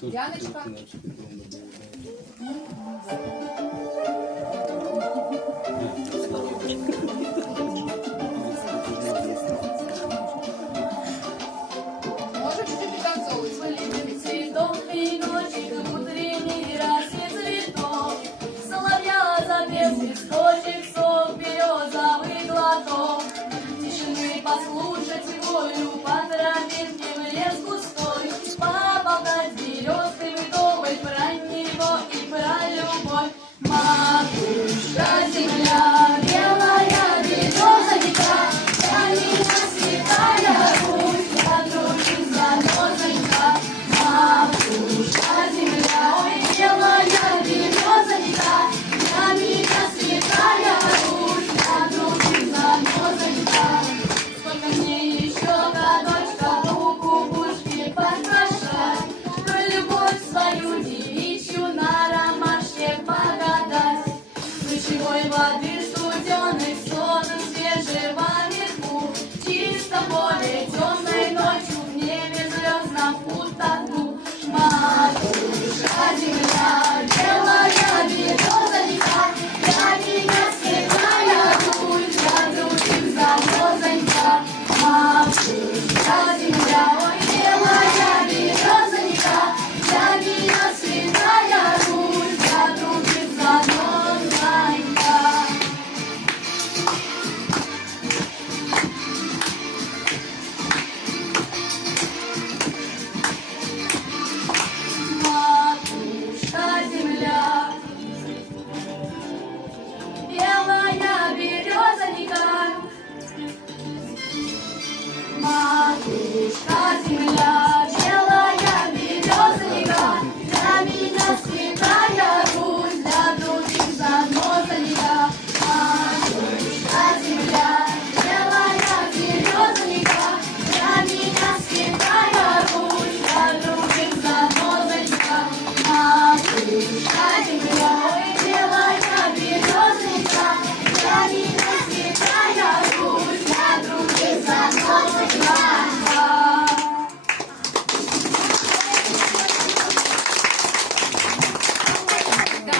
Яночка. Может, чуть-чуть пританцовывать. Полетит цветок и ночи, утренний рассвет цветов. Соловья запел листочек, сок, березовый глоток. Тишины послушать волю по тропинке в лес густой. Поболтать берез